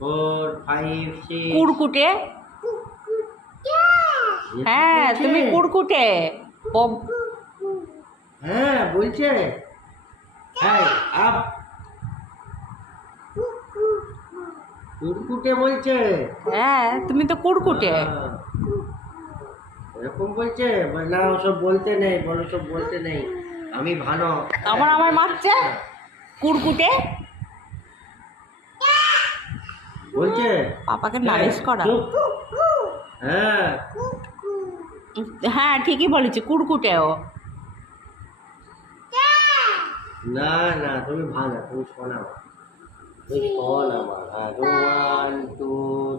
Four five six. कुड़कुटे। হ্যাঁ তুমি কুড়কুটে। হ্যাঁ বলছে। হ্যাঁ আপ কুড়কুটে বলছে। হ্যাঁ তুমি তো কুড়কুটে। এরকম বলছে, না ওসব বলতে নেই, বলো সব বলতে নেই, আমি ভালো। আমার আমার মারছে কুড়কুটে বলছে পাপাকে নালিশ করা। হ্যাঁ হ্যাঁ ঠিকই বলেছি কুড়কুটে ও। না না তুমি ভালো, তুমি শোনাও, তুমি শোন আমার। হ্যাঁ 1 2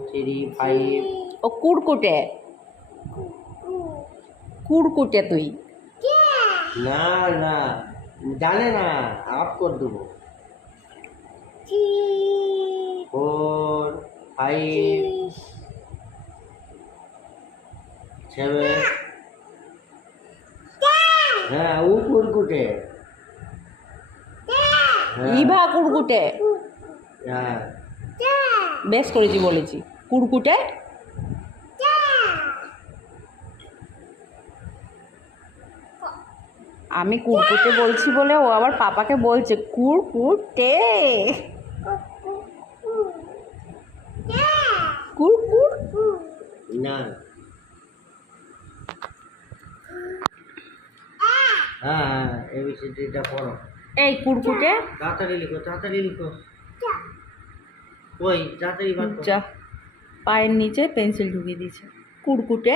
3 5। ও কুড়কুটে। কুড়কুটে তুই। না না জানে না, আপ করে দেবো। 4 5 7। হ্যাঁ ও কুড়কুটে। ইভা কুড়কুটে। হ্যাঁ বেশ করেছি বলেছি কুড়কুটে। আমি কুড়কুটে বলছি বলে ও আবার পাপাকে বলছে কুড়কুটে। কুড়কুট। না হ্যাঁ হ্যাঁ এবিসিডিটা পড়ো। এই কুড়কুটে। তাড়াতাড়ি লিখো, তাড়াতাড়ি লিখো। ওই তাড়াতাড়ি বার করো। যা পায়ের নিচে পেন্সিল ঢুকিয়ে দিয়েছে। কুড়কুটে।